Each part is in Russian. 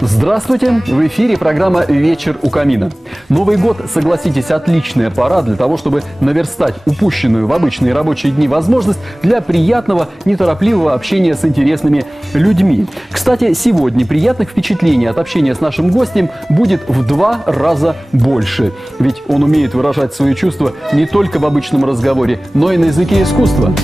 Здравствуйте! В эфире программа «Вечер у камина». Новый год, согласитесь, отличная пора для того, чтобы наверстать упущенную в обычные рабочие дни возможность для приятного, неторопливого общения с интересными людьми. Кстати, сегодня приятных впечатлений от общения с нашим гостем будет в 2 раза больше. Ведь он умеет выражать свои чувства не только в обычном разговоре, но и на языке искусства.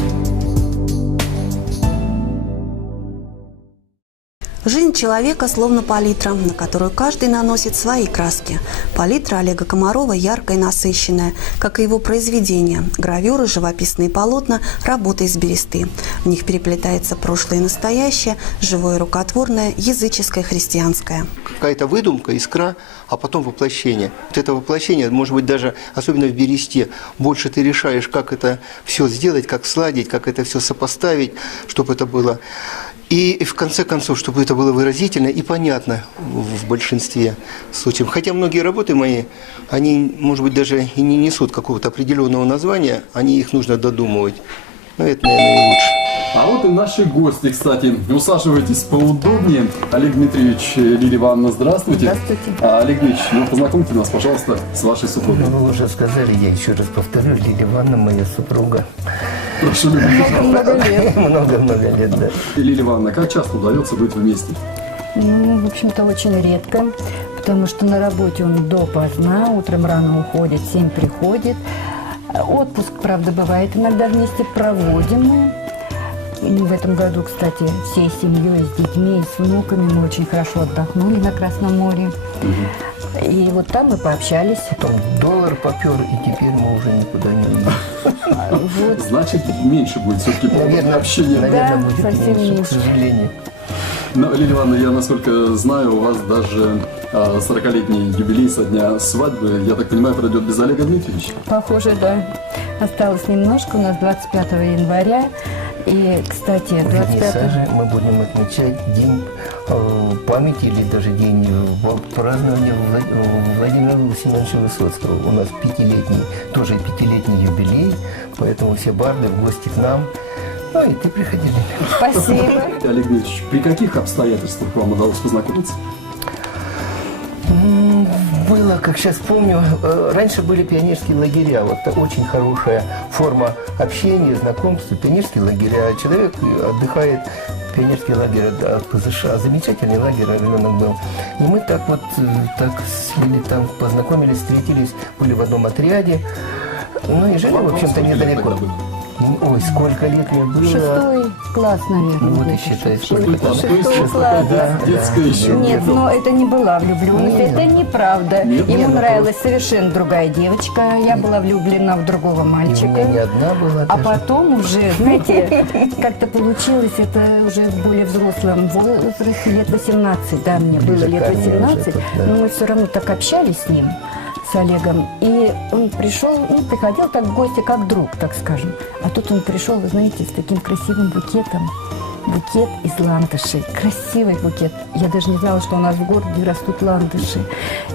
Жизнь человека словно палитра, на которую каждый наносит свои краски. Палитра Олега Комарова яркая и насыщенная, как и его произведения, гравюры, живописные полотна, работы из бересты. В них переплетается прошлое и настоящее, живое и рукотворное, языческое, христианское. Какая-то выдумка, искра, а потом воплощение. Вот это воплощение, может быть, даже, особенно в бересте, больше ты решаешь, как это все сделать, как сладить, как это все сопоставить, чтобы это было... И в конце концов, чтобы это было выразительно и понятно в большинстве случаев. Хотя многие работы мои, они, может быть, даже и не несут какого-то определенного названия, их нужно додумывать. Но это, наверное, лучше. А вот и наши гости, кстати. Усаживайтесь поудобнее. Олег Дмитриевич, Лилия Ивановна, здравствуйте. Здравствуйте. Олег Дмитриевич, познакомьте нас, пожалуйста, с вашей супругой. Вы уже сказали, я еще раз повторю, Лилия Ивановна, моя супруга. Прошу любить. Много лет. Много-много лет, да. Лилия Ивановна, как часто удается быть вместе? Ну, в общем-то, очень редко, потому что на работе он допоздна, утром рано уходит, в 7 приходит. Отпуск, правда, бывает, иногда вместе проводим. В этом году, кстати, всей семьей, с детьми, с внуками мы очень хорошо отдохнули на Красном море. И вот там мы пообщались. Потом доллар попер, и теперь мы уже никуда не уйдем. Вот. Значит, меньше будет все-таки общения. Наверное, Да, будет совсем меньше, меньше. к сожалению. Но, Лилия Ивановна, я, насколько знаю, у вас даже 40-летний юбилей со дня свадьбы, я так понимаю, пройдет без Олега Дмитриевича. Похоже, да. Осталось немножко, у нас 25 января. И, кстати, 25 Вернисажа мы будем отмечать день памяти или даже день празднования Владимира Семеновича Высоцкого. У нас 5-летний, тоже 5-летний юбилей, поэтому все барды в гости к нам. Ну и ты приходи. Спасибо. Олег Дмитриевич, при каких обстоятельствах вам удалось познакомиться? Было, как сейчас помню, раньше были пионерские лагеря. Вот это очень хорошая форма общения, знакомства. Пионерские лагеря. Человек отдыхает в пионерский лагерь от ПЗШ. Замечательный лагерь ребенок был. И мы так вот так сели там, познакомились, встретились, были в одном отряде. Ну и жили, в общем-то, недалеко. Ой, сколько лет мне было. 6 класс, наверное. Вот и считай, сколько там. 6 класс. Детская еще. Нет, но это не была влюбленность, это неправда. Ему нравилась совершенно другая девочка, я была влюблена в другого И у меня не мальчика. одна была. А даже. потом уже, знаете, как-то получилось, это уже в более взрослом возрасте, лет 18, да, мне было Ближе лет ко мне 18, уже тут, да. но мы все равно так общались с ним, с Олегом, и он пришел, ну, приходил так в гости, как друг, так скажем. А тут он пришел, вы знаете, с таким красивым букетом. Букет из ландышей. Красивый букет. Я даже не знала, что у нас в городе растут ландыши.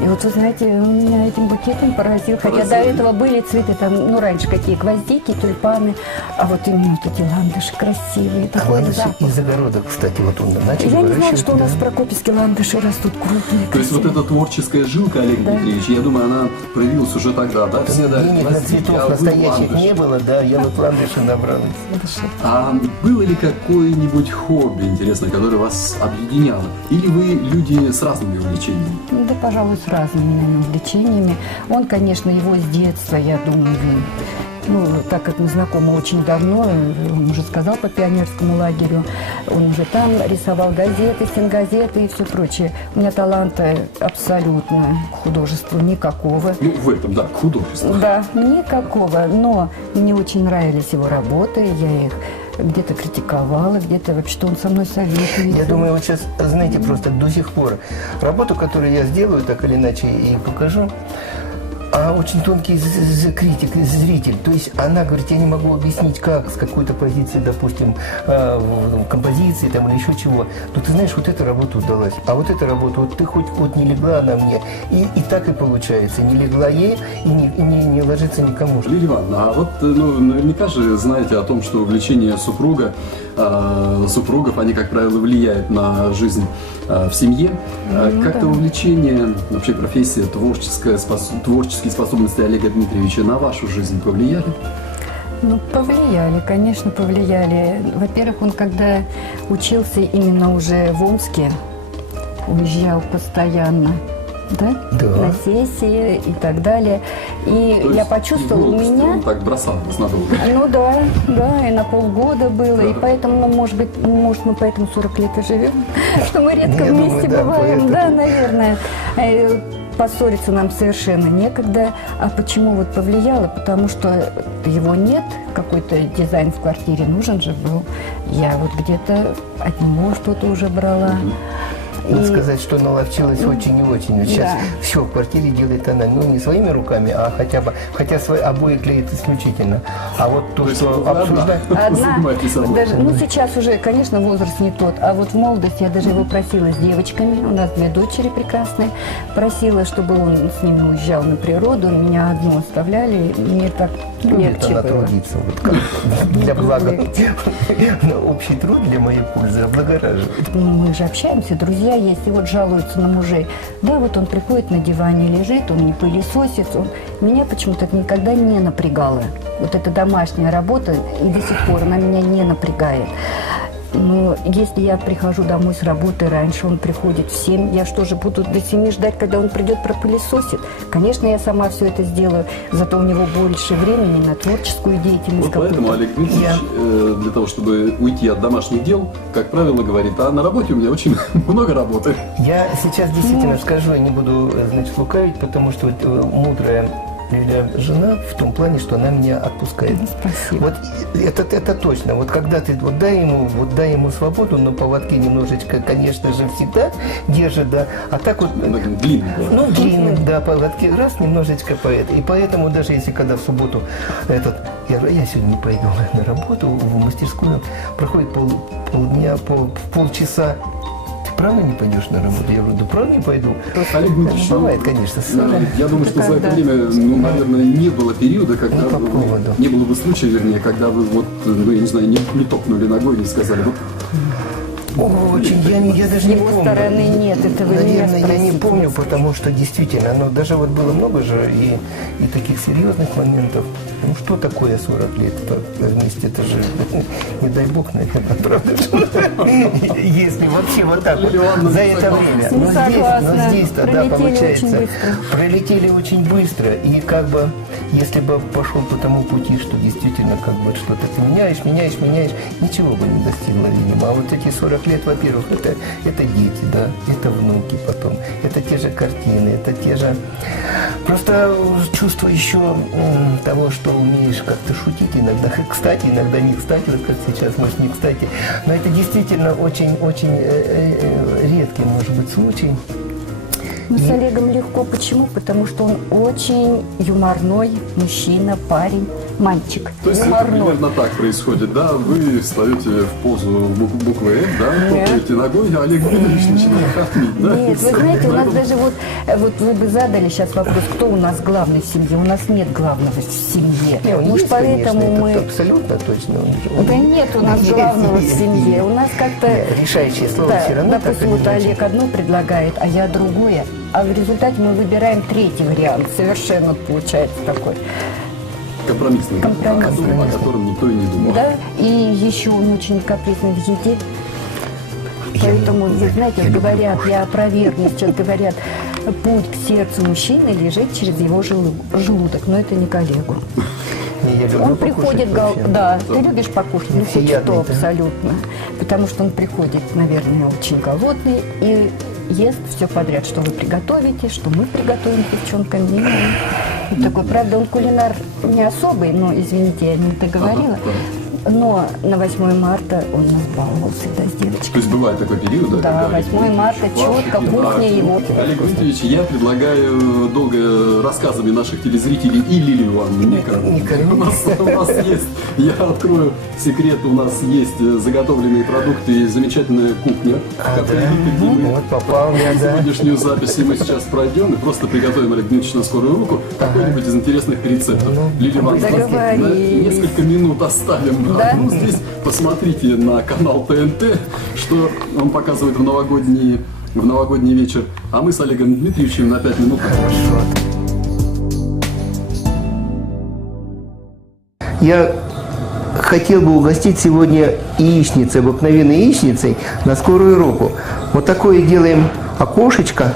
И вот, вы знаете, он меня этим букетом поразил. Хотя до этого были цветы, там, ну, раньше какие, гвоздики, тюльпаны. А вот именно вот эти ландыши красивые. А Такой ландыши запах. из огородов, кстати, вот он начал Я не знала, выращивать, что у нас да. в Прокопьевске ландыши растут крупные, То есть вот красивые. эта творческая жилка, Олег Дмитриевич, я думаю, она проявилась уже тогда, да? Все, да, Денег на гвоздики, цветов а вы настоящих ландыши. не было, да, я вот ландыши набрал. А было ли какое-нибудь хобби интересное, которое вас объединяло? Или вы люди с разными увлечениями? Ну, да, пожалуй, с разными, наверное, увлечениями. Он, конечно, его с детства, я думаю, ну, так как мы знакомы очень давно, он уже сказал по пионерскому лагерю, он уже там рисовал газеты, стенгазеты и все прочее. У меня таланта абсолютно к художеству никакого. Ну, в этом, да, художество. Да, никакого, но мне очень нравились его работы, я их где-то критиковала, где-то вообще-то он со мной советуется. Я думаю, вот сейчас, знаете, просто до сих пор работу, которую я сделаю, так или иначе, и покажу, А очень тонкий критик, зритель. То есть она говорит, я не могу объяснить, как, с какой-то позиции, допустим, композиции там, или еще чего. Но ты знаешь, вот эта работа удалась. А вот эта работа, вот ты хоть не легла она мне. И так и получается. Не легла ей и не ложится никому. Лилия Ивановна, а вот наверняка же знаете о том, что увлечение супругов, они, как правило, влияют на жизнь в семье. Как-то увлечение, вообще профессия, творческие способности Олега Дмитриевича на вашу жизнь повлияли? Ну, повлияли, конечно, повлияли. Во-первых, он когда учился именно уже в Омске, уезжал постоянно, да? Да. На сессии и так далее. И То я есть почувствовала, у меня... Он так бросал вас надолго. Ну да, и на полгода было, и поэтому, может быть, мы поэтому 40 лет и живем, что мы редко Я думаю, вместе да, бываем, поэтому. да, наверное. Поссориться нам совершенно некогда. А почему вот повлияло? Потому что его нет, какой-то дизайн в квартире нужен же был. Я вот где-то от него что-то уже брала. Надо сказать, что наловчилась очень и очень. Вот сейчас Да. все в квартире делает она, ну, не своими руками, а хотя свои обои клеит исключительно. А вот то, что обсуждать... Одна, Занимайтесь собой. даже, ну сейчас уже, конечно, возраст не тот, а вот в молодости я даже его просила с девочками, у нас 2 дочери прекрасные, просила, чтобы он с ними уезжал на природу, меня одну оставляли, и мне так Любит легче она было. трудиться, вот как для блага. Но общий труд для моей пользы облагораживает. Мы же общаемся, друзья есть, и вот жалуются на мужей. Да, вот он приходит на диване, лежит, он не пылесосит. Меня почему-то это никогда не напрягало. Вот эта домашняя работа, и до сих пор она меня не напрягает. Но если я прихожу домой с работы раньше, он приходит в 7, я что же буду до 7 ждать, когда он придет пропылесосит? Конечно, я сама все это сделаю, зато у него больше времени на творческую деятельность. Вот поэтому какую-то. Олег Дмитриевич, для того, чтобы уйти от домашних дел, как правило, говорит, а на работе у меня очень много работы. Я сейчас действительно скажу, я не буду, значит, лукавить, потому что вот, мудрая Юля жена в том плане, что она меня отпускает. Спасибо. Вот это точно. Вот когда ты дай ему свободу, но поводки немножечко, конечно же, всегда держит, да. А так вот. Длинный. Ну, длинный, да, поводки раз немножечко поэт. И поэтому даже если когда в субботу я говорю, я сегодня не пойду на работу в мастерскую, проходит полдня, полчаса. Правда не пойдешь на работу? Я говорю, да правда не пойду. Олег Дмитриевич, Бывает, конечно, ссоры. я думаю, что за это время, наверное, не было периода, когда не было бы случая, вернее, когда вы вот, я не знаю, не топнули ногой, не сказали, вот. Очень, я даже С не его помню. стороны нет, этого Наверное, меня я не спросите. помню, потому что действительно, даже вот было много же и таких серьезных моментов. Ну что такое 40 лет вместе? Это же, не дай бог, наверное, правда же? Если вообще вот так вот за это время. Не согласна. Здесь тогда Пролетели получается, очень быстро. пролетели очень быстро. И как бы, если бы пошел по тому пути, что действительно как бы что-то ты меняешь, ничего бы не достигло, видимо. А вот эти 40 лет, во-первых, это дети, да, это внуки потом, это те же картины, это те же... Просто чувство еще того, что умеешь как-то шутить иногда, кстати, иногда не кстати, вот как сейчас, может, не кстати, но это действительно очень-очень редкий, может быть, случай. Ну, с Олегом легко. Почему? Потому что он очень юморной мужчина, парень, мальчик. То есть это Юморной. примерно так происходит, да? Вы встаете в позу буквы «М», да? Топаете ногой, а Олег Дмитриевич начинает хохмить, да? Нет, вы знаете, у нас даже вот вы бы задали сейчас вопрос, кто у нас главный в семье. У нас нет главного в семье. Не, он Может, есть, конечно, поэтому это мы... абсолютно точно. Да нет у нас главного в семье. У нас как-то... Нет, решающее слово Да, все равно. так допустим, или вот иначе. Олег одно предлагает, а я другое. А в результате мы выбираем третий вариант. Совершенно получается такой. Компромиссный. Компромиссный. О котором никто и не думал. Да, и еще он очень капризный в еде. Поэтому, вы знаете, вот говорят, я опровергну сейчас, говорят, путь к сердцу мужчины лежит через его желудок, но это не к Олегу. Не, я люблю Он покушать приходит, вообще. да, ты любишь покушать, ну хоть Всеядный, что да. абсолютно, потому что он приходит, наверное, очень голодный и ест все подряд, что вы приготовите, что мы приготовим с девчонками. И такой, правда, он кулинар не особый, но, извините, я не договорила. Но на 8 марта он нас баловал всегда с То девочкой. есть бывает такой период, да? Да, когда 8 марта, четко, кухня ему. Олег Васильевич, я предлагаю долго рассказами наших телезрителей и Лилию Ивановну не кормить. У нас есть, я открою секрет, у нас есть заготовленные продукты и замечательная кухня, которую мы Вот попал я, да. сегодняшнюю запись мы сейчас пройдем и просто приготовим, Олег Дмитриевич, на скорую руку какой-нибудь из интересных рецептов. Лилия Ивановна, договорились. несколько минут оставим. Да? Ну, здесь посмотрите на канал ТНТ, что он показывает в новогодний вечер. А мы с Олегом Дмитриевичем на 5 минут. Я хотел бы угостить сегодня яичницей, обыкновенной яичницей на скорую руку. Вот такое делаем окошечко.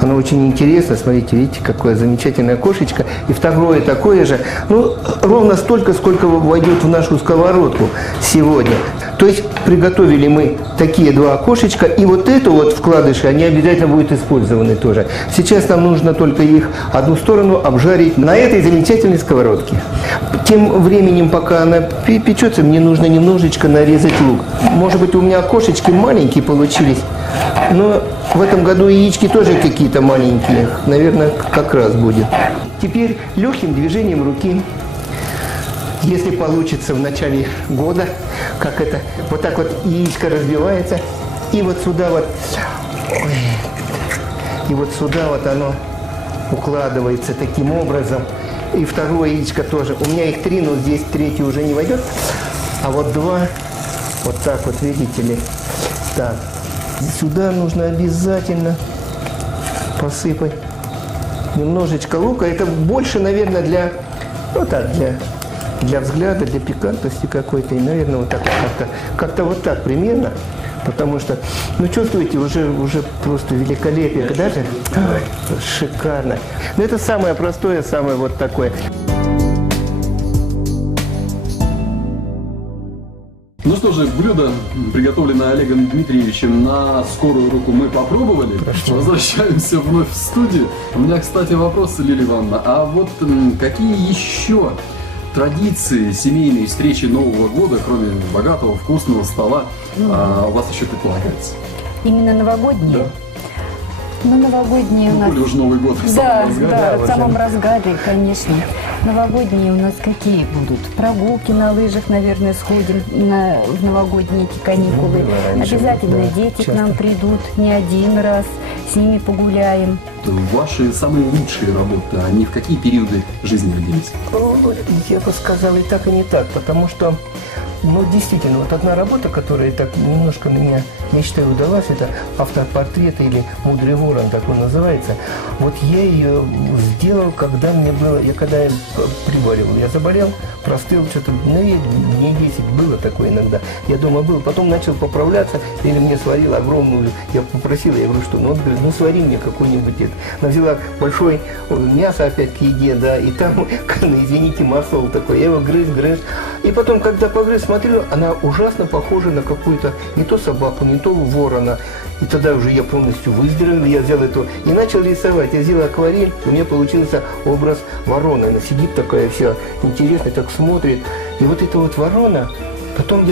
Оно очень интересно. Смотрите, видите, какое замечательное окошечко. И второе такое же. Ну, ровно столько, сколько войдет в нашу сковородку сегодня. То есть приготовили мы такие два окошечка. И вот это вот вкладыши, они обязательно будут использованы тоже. Сейчас нам нужно только их одну сторону обжарить на этой замечательной сковородке. Тем временем, пока она печется, мне нужно немножечко нарезать лук. Может быть, у меня окошечки маленькие получились. Но в этом году яички тоже какие-то маленькие. Наверное, как раз будет. Теперь легким движением руки, если получится в начале года, как это, вот так вот яичко разбивается, и вот сюда вот, и вот сюда вот оно укладывается таким образом. И второе яичко тоже. У меня их 3, но здесь третий уже не войдет. А вот 2, вот так вот, видите ли, так. Сюда нужно обязательно посыпать немножечко лука. Это больше, наверное, для, ну так, для взгляда, для пикантности какой-то. И, наверное, вот так как-то вот так примерно. Потому что, ну, чувствуете, уже просто великолепие. Даже шикарно. Но это самое простое, самое вот такое. Ну что же, блюдо, приготовленное Олегом Дмитриевичем на скорую руку, мы попробовали. Хорошо. Возвращаемся вновь в студию. У меня, кстати, вопрос, Лилия Ивановна. А вот какие еще традиции семейной встречи Нового года, кроме богатого, вкусного стола, у вас еще предполагается? Именно новогодние? Да. Ну, новогодние у Ну, нас... коли уж Новый год в Да, самом разгаре. да, вот в самом же. разгаре, конечно. Новогодние у нас какие будут? Прогулки на лыжах, наверное, сходим в новогодние эти каникулы. Ну, было раньше, Обязательно да, дети к часто. нам придут не один раз, с ними погуляем. Ваши самые лучшие работы, они в какие периоды жизни родились? Я бы сказал и так, и не так, потому что, ну, действительно, вот одна работа, которая так немножко меня, я считаю, удалась, это автопортрет или «Мудрый ворон», так он называется. Вот я ее сделал, когда мне было, когда я приболел. Я заболел, простыл, что-то, ну, дней 10 было такое иногда. Я дома был, потом начал поправляться, или мне сварила огромную, я попросил, я говорю, что, ну, он говорит, ну, свари мне какой-нибудь это. Она взяла большое мясо опять к еде, да, и там, извините, масло такое, я его грыз. И потом, когда погрыз, смотрю, она ужасно похожа на какую-то, не то собаку, не то ворона. И тогда уже я полностью выздоровел, я взял эту и начал рисовать. Я сделал акварель, у меня получился образ вороны. Она сидит такая вся интересная, так смотрит. И вот эта вот ворона, потом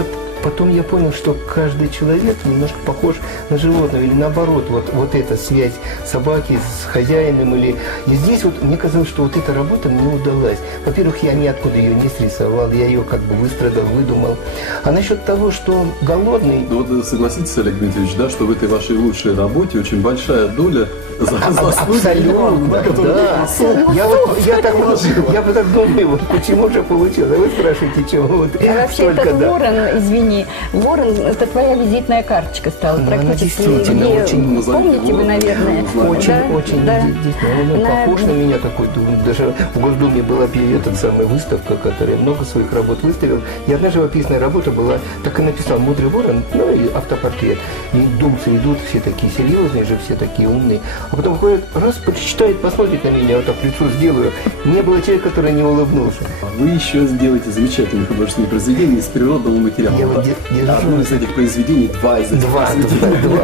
я понял, что каждый человек немножко похож на животное, или наоборот, вот эта связь собаки с хозяином. И здесь вот мне казалось, что вот эта работа мне удалась. Во-первых, я ниоткуда ее не срисовал, я ее как бы выстрадал, выдумал. А насчет того, что голодный... Ну вот согласитесь, Олег Дмитриевич, да, что в этой вашей лучшей работе очень большая доля Абсолютно, да. Я бы так думаю, вот почему же получилось. А вы спрашиваете, чего вот А вообще столько, этот да. ворон, извини, ворон, это твоя визитная карточка стала Ну, она практически. действительно Где- очень назовите помните вы, ворон, наверное? Очень, да. действительно. Он На- похож на меня такой. Даже в Госдуме была эта самая выставка, которая много своих работ выставил. И одна живописная работа была, так и написал «Мудрый ворон», ну и автопортрет. И думцы идут, все такие серьезные же, все такие умные. А потом ходят, раз, почитает, посмотрит на меня, вот так лицо сделаю. Не было человека, который не улыбнулся. Вы еще сделаете замечательные художественные произведения из природного материала. Я вот держу. Одно из этих произведений, два из этих произведений,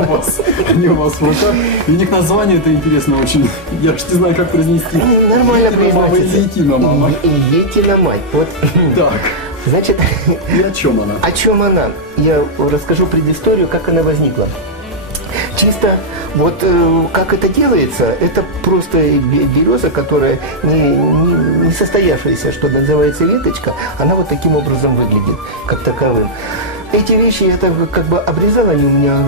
они у вас в руках. И у них название это интересно очень. Я уж не знаю, как произнести. Нормально Мама, произносится. Иетина, мама. Иетина мать. Вот. Так. Значит, И о чем она? о чем она? Я расскажу предысторию, как она возникла. Чисто вот как это делается, это просто береза, которая не состоявшаяся, что называется, веточка, она вот таким образом выглядит, как таковым. Эти вещи, я так как бы обрезал, они у меня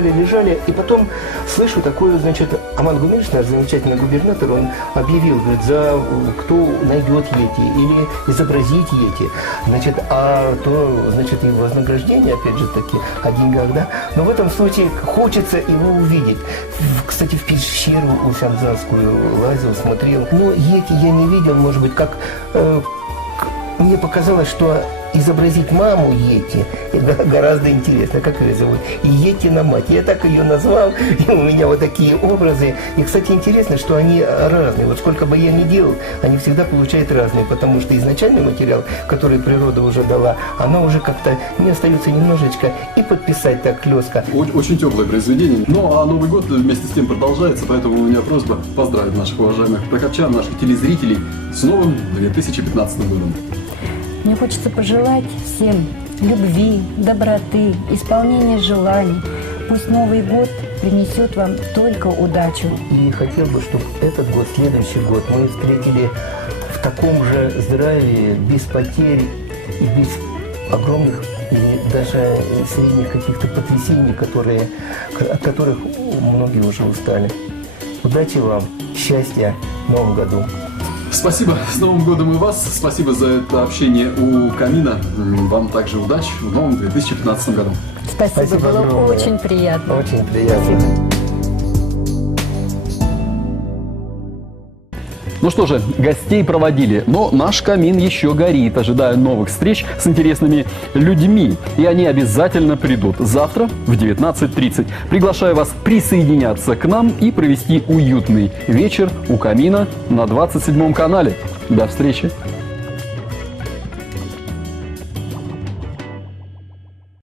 лежали, и потом слышу такое, значит, Аман Гумиш, наш замечательный губернатор, он объявил, говорит, за кто найдет ети или изобразить ети, значит, а то, значит, и вознаграждение, опять же таки, о деньгах, да, но в этом случае хочется его увидеть. Кстати, в пещеру Усянзанскую лазил, смотрел, но ети я не видел, может быть, как мне показалось, что изобразить маму Йети гораздо интересно, как ее зовут, и Йетина мать. Я так ее назвал, и у меня вот такие образы. И, кстати, интересно, что они разные. Вот сколько бы я ни делал, они всегда получают разные, потому что изначальный материал, который природа уже дала, она уже как-то не остается немножечко и подписать так хлестко. Очень теплое произведение. Ну, а Новый год вместе с тем продолжается, поэтому у меня просьба поздравить наших уважаемых прокопчан, наших телезрителей с новым 2015 годом. Мне хочется пожелать всем любви, доброты, исполнения желаний. Пусть Новый год принесет вам только удачу. И хотел бы, чтобы этот год, следующий год, мы встретили в таком же здравии, без потерь и без огромных и даже средних каких-то потрясений, от которых многие уже устали. Удачи вам, счастья в Новом году. Спасибо. С Новым годом и вас. Спасибо за это общение у камина. Вам также удачи в новом 2015 году. Спасибо, было огромное. очень приятно. Очень приятно. Ну что же, гостей проводили, но наш камин еще горит, ожидая новых встреч с интересными людьми. И они обязательно придут завтра в 19:30. Приглашаю вас присоединяться к нам и провести уютный вечер у камина на 27-м канале. До встречи!